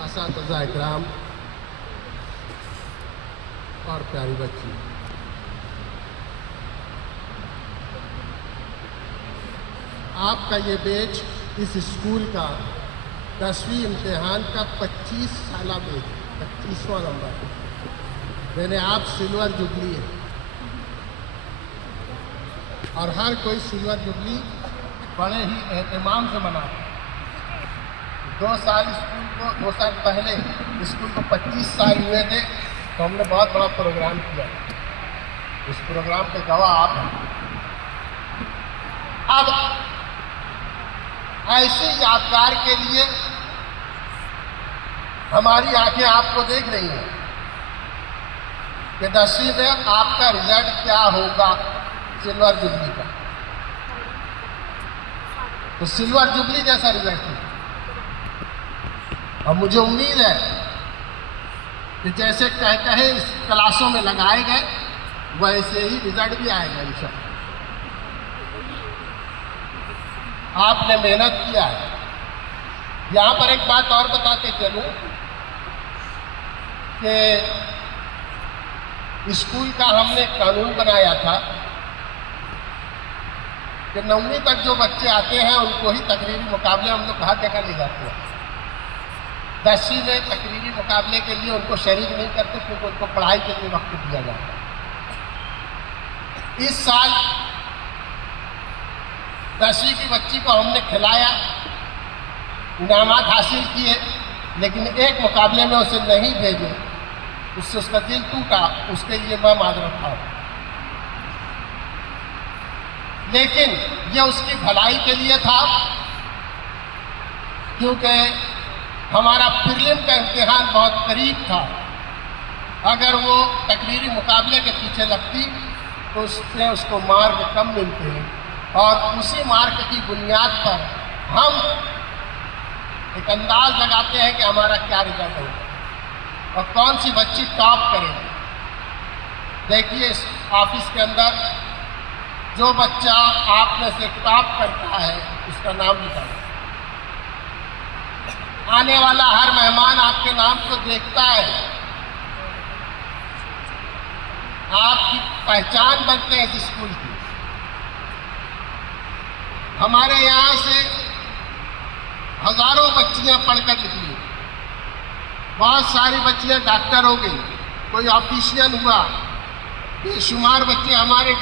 असातिज़ा इकराम और प्यारी बच्ची, आपका ये बैच इस स्कूल का 10वीं इम्तिहान का 25 साला बैच, 25वां नंबर। मैंने आप सिल्वर जुबली है और हर कोई सिल्वर जुबली बड़े ही एहतमाम से मनाता है। 2 साल पहले स्कूल को 25 साल हुए थे, तो हमने बहुत बड़ा प्रोग्राम किया। उस प्रोग्राम के गवाह आप हैं। अब ऐसे यादगार के लिए हमारी आंखें आपको देख रही हैं कि 10वीं में आपका रिजल्ट क्या होगा सिल्वर जुबली का। तो सिल्वर जुबली जैसा रिजल्ट है। और मुझे उम्मीद है कि जैसे कहे इस क्लासों में लगाए गए वैसे ही रिजल्ट भी आएगा इंशाअल्लाह। आपने मेहनत किया है। यहाँ पर एक बात और बताते चलूं कि स्कूल का हमने कानून बनाया था कि 9वीं तक जो बच्चे आते हैं उनको ही तकरीरी मुकाबले हम लोग हर जगह ले जाते हैं। 10वीं में तकरीरी मुकाबले के लिए उनको शरीक नहीं करते क्योंकि उनको पढ़ाई के लिए वक्त दिया जाता है। इस साल 10वीं की बच्ची को हमने खिलाया, इनामात हासिल किए, लेकिन एक मुकाबले में उसे नहीं भेजे, उससे उसका दिल टूटा। उसके लिए मैं माजरत था, लेकिन यह उसकी भलाई के लिए था क्योंकि हमारा प्रीलिम का इम्तिहान बहुत करीब था। अगर वो तकरीरी मुकाबले के पीछे लगती तो उससे उसको मार्क कम मिलते हैं और उसी मार्क की बुनियाद पर हम एक अंदाज लगाते हैं कि हमारा क्या रिजल्ट होगा और कौन सी बच्ची टॉप करेगी। देखिए, इस ऑफिस के अंदर जो बच्चा आप में से टॉप करता है उसका नाम लिखा। आने वाला हर मेहमान आपके नाम को देखता है, आपकी पहचान बनते हैं इस स्कूल की। हमारे यहाँ से हजारों बच्चियां पढ़कर निकली, बहुत सारी बच्चियां डॉक्टर हो गई, कोई ऑफिशियल हुआ, बेशुमार बच्चे हमारे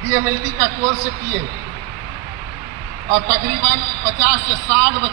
DMLT का कोर्स किए और तकरीबन 50 से 60 बच्चे